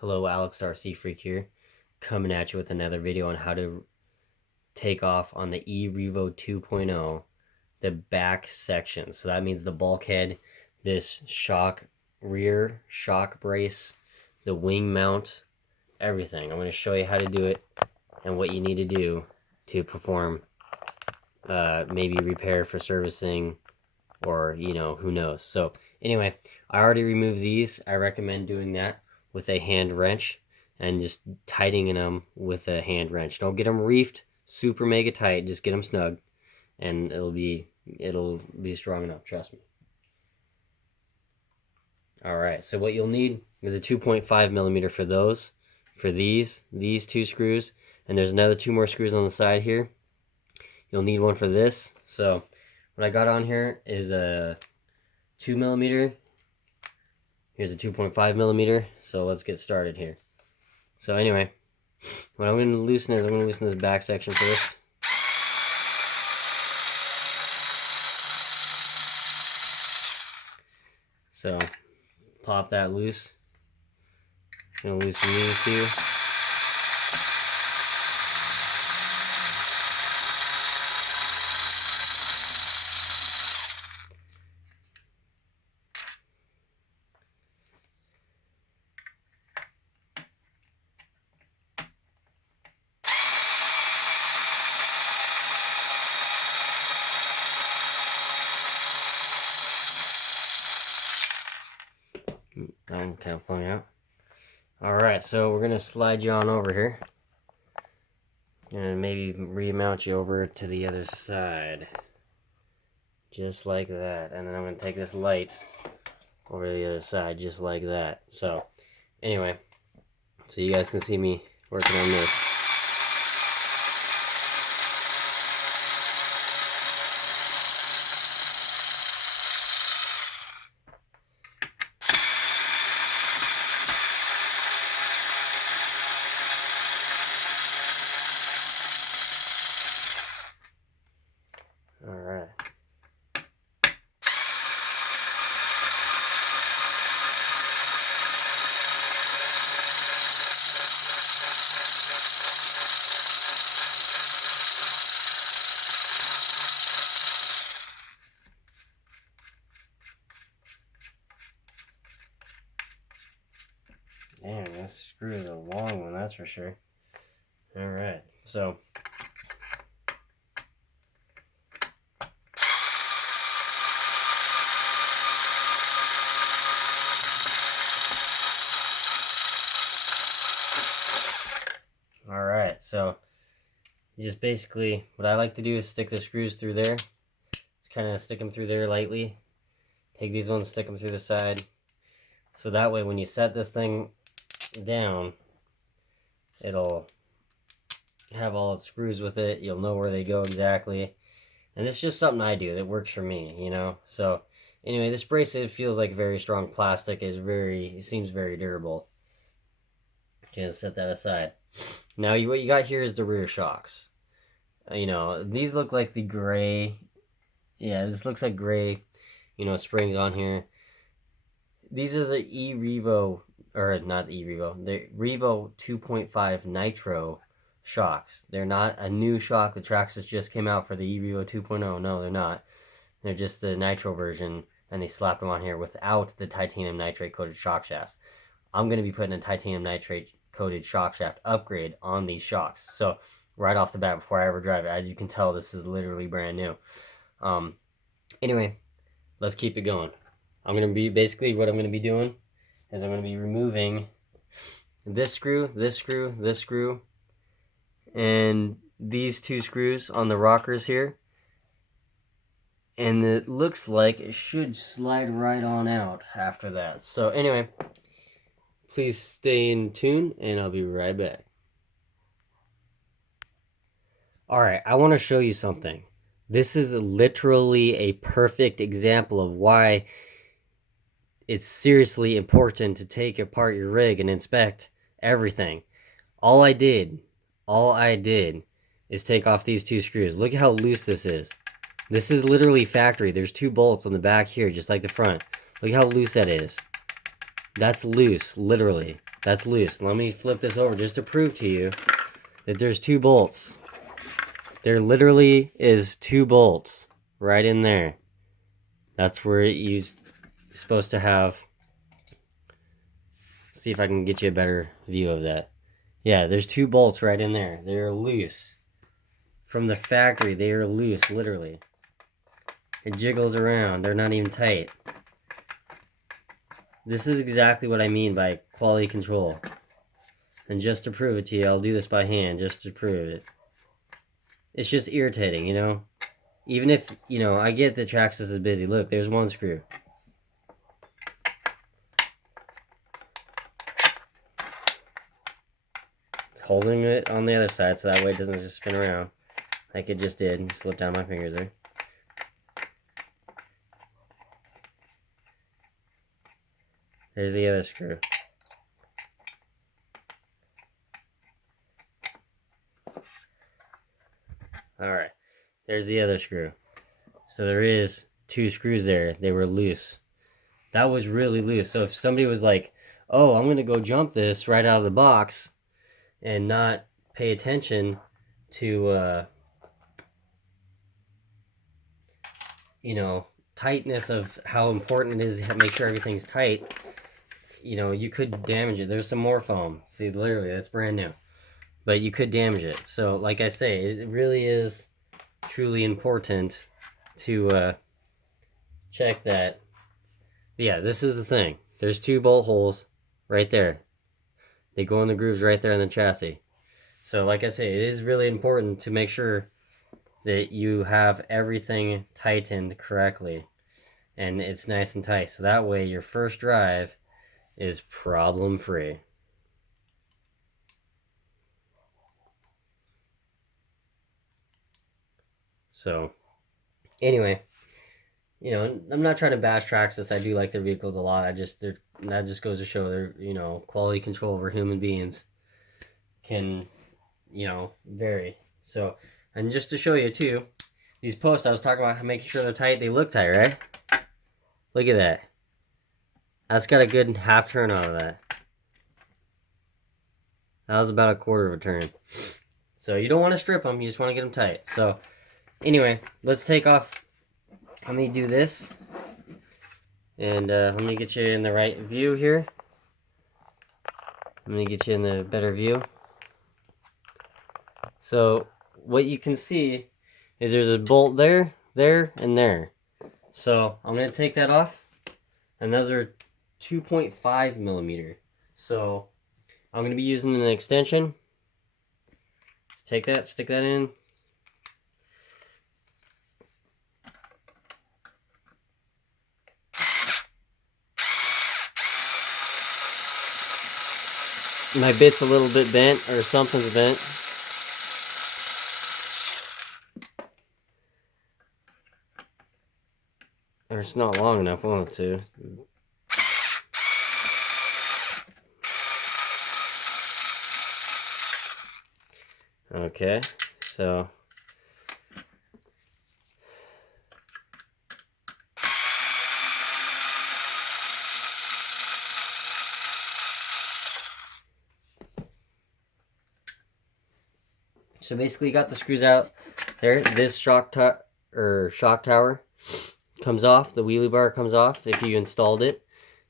Hello, Alex RC Freak here, coming at you with another video on how to take off on the revo 2.0 the back section. So that means the bulkhead, this rear shock brace, the wing mount, everything. I'm going to show you how to do it and what you need to do to perform maybe repair for servicing, or who knows. So anyway, I already removed these. I recommend doing that with a hand wrench and just tightening them with a hand wrench. Don't get them reefed super mega tight, just get them snug, and it'll be strong enough, trust me. All right, so what you'll need is a 2.5 millimeter for these two screws, and there's another two more screws on the side here. You'll need one for this. So what I got on here is a 2 millimeter. Here's a 2.5 millimeter. So let's get started here. So anyway, what I'm going to loosen is I'm going to loosen this back section first. So pop that loose. I'm going to loosen these two. That one kind of flung out. Alright, so we're going to slide you on over here. And maybe remount you over to the other side. Just like that. And then I'm going to take this light over to the other side, just like that. So, anyway, so you guys can see me working on this. Alright. Damn, this screw is a long one, that's for sure. Alright, so you just basically, what I like to do is stick the screws through there. Just kind of stick them through there lightly. Take these ones, stick them through the side. So that way when you set this thing down, it'll have all its screws with it. You'll know where they go exactly. And it's just something I do that works for me, you know? So anyway, this bracelet feels like very strong plastic. It seems very durable. Just set that aside. Now what you got here is the rear shocks. You know, these look like the gray. Yeah, this looks like gray, springs on here. These are the revo, or not the revo, the revo 2.5 nitro shocks. They're not a new shock. The Traxxas just came out for the revo 2.0. No, they're not. They're just the nitro version, and they slapped them on here without the titanium nitrate coated shock shafts. I'm going to be putting a titanium nitrate coated shock shaft upgrade on these shocks. So right off the bat, before I ever drive it, as you can tell, this is literally brand new. Anyway, let's keep it going. I'm going to be, basically what I'm going to be doing is I'm going to be removing this screw, and these two screws on the rockers here. And it looks like it should slide right on out after that. So anyway, please stay in tune and I'll be right back. Alright, I want to show you something. This is literally a perfect example of why it's seriously important to take apart your rig and inspect everything. All I did is take off these two screws. Look at how loose this is. This is literally factory. There's two bolts on the back here, just like the front. Look how loose that is. That's loose, literally. That's loose. Let me flip this over just to prove to you that there's 2 bolts. There literally is 2 bolts right in there. That's where you're supposed to have. See if I can get you a better view of that. Yeah, there's 2 bolts right in there. They're loose. From the factory, they are loose, literally. It jiggles around. They're not even tight. This is exactly what I mean by quality control. And just to prove it to you, I'll do this by hand, just to prove it. It's just irritating, you know? Even if, you know, I get that Traxxas is busy. Look, there's 1 screw. Holding it on the other side so that way it doesn't just spin around like it just did and slip down my fingers there. There's the other screw. Alright, there's the other screw. So there is 2 screws there. They were loose. That was really loose. So if somebody was like, oh, I'm going to go jump this right out of the box and not pay attention to, you know, tightness of how important it is to make sure everything's tight, you know, you could damage it. There's some more foam. See, literally, that's brand new. But you could damage it. So, like I say, it really is truly important to check that. But yeah, this is the thing. There's 2 bolt holes right there. They go in the grooves right there in the chassis. So, like I say, it is really important to make sure that you have everything tightened correctly. And it's nice and tight. So that way, your first drive is problem-free. So, anyway, you know, I'm not trying to bash Traxxas. I do like their vehicles a lot. That just goes to show their, you know, quality control over human beings can, you know, vary. So, and just to show you too, these posts I was talking about making sure they're tight. They look tight, right? Look at that. That's got a good half turn out of that. That was about a quarter of a turn. So you don't want to strip them. You just want to get them tight. So anyway, let's take off. Let me do this. And let me get you in the right view here. Let me get you in the better view. So what you can see is there's a bolt there, there, and there. So I'm going to take that off. And those are 2.5 millimeter. So I'm going to be using an extension. Let's take that, stick that in. My bit's a little bit bent, or something's bent. Or it's not long enough, one of the two. Okay, so basically you got the screws out there. This shock tower comes off, the wheelie bar comes off if you installed it,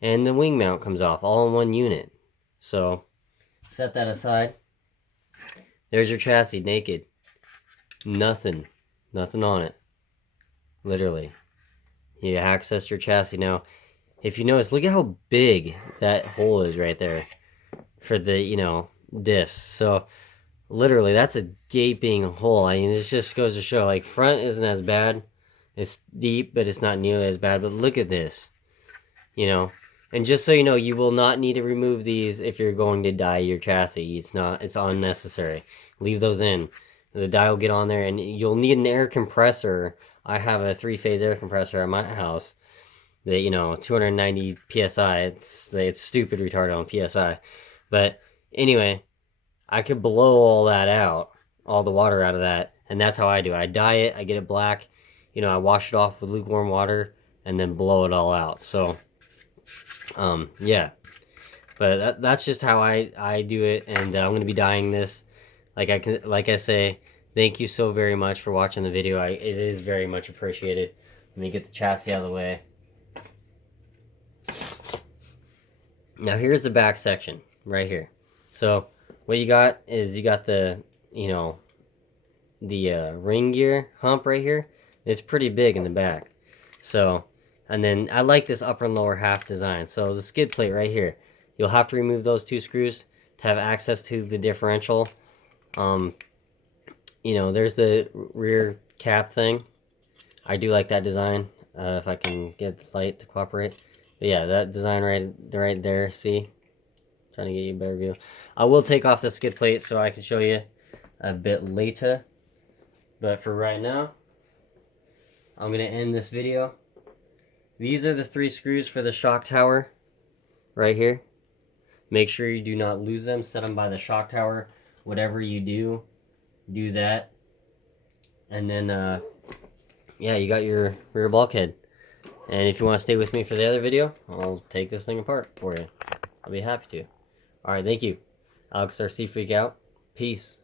and the wing mount comes off, all in one unit. So set that aside. There's your chassis, naked. Nothing on it. Literally. You access your chassis. Now, if you notice, look at how big that hole is right there for the, you know, diffs. So literally, that's a gaping hole. I mean, this just goes to show, like, front isn't as bad. It's deep, but it's not nearly as bad. But look at this, you know. And just so you know, you will not need to remove these if you're going to dye your chassis. It's unnecessary. Leave those in. The dye will get on there, and you'll need an air compressor. I have a 3-phase air compressor at my house that, you know, 290 psi. It's stupid retarded on psi. But anyway, I could blow all that out, all the water out of that, and that's how I do. I dye it, I get it black, you know, I wash it off with lukewarm water, and then blow it all out. So, yeah. But that's just how I do it, and I'm gonna be dyeing this. Like I say, thank you so very much for watching the video. It is very much appreciated. Let me get the chassis out of the way. Now here's the back section right here. So what you got is you got the ring gear hump right here. It's pretty big in the back. So, and then I like this upper and lower half design. So the skid plate right here, you'll have to remove those 2 screws to have access to the differential. There's the rear cap thing. I do like that design. If I can get the light to cooperate. But yeah, that design right there, see? Trying to get you a better view. I will take off the skid plate so I can show you a bit later. But for right now, I'm going to end this video. These are the 3 screws for the shock tower right here. Make sure you do not lose them. Set them by the shock tower. Whatever you do that. And then, yeah, you got your rear bulkhead. And if you want to stay with me for the other video, I'll take this thing apart for you. I'll be happy to. Alright, thank you. Alex RC Freak out. Peace.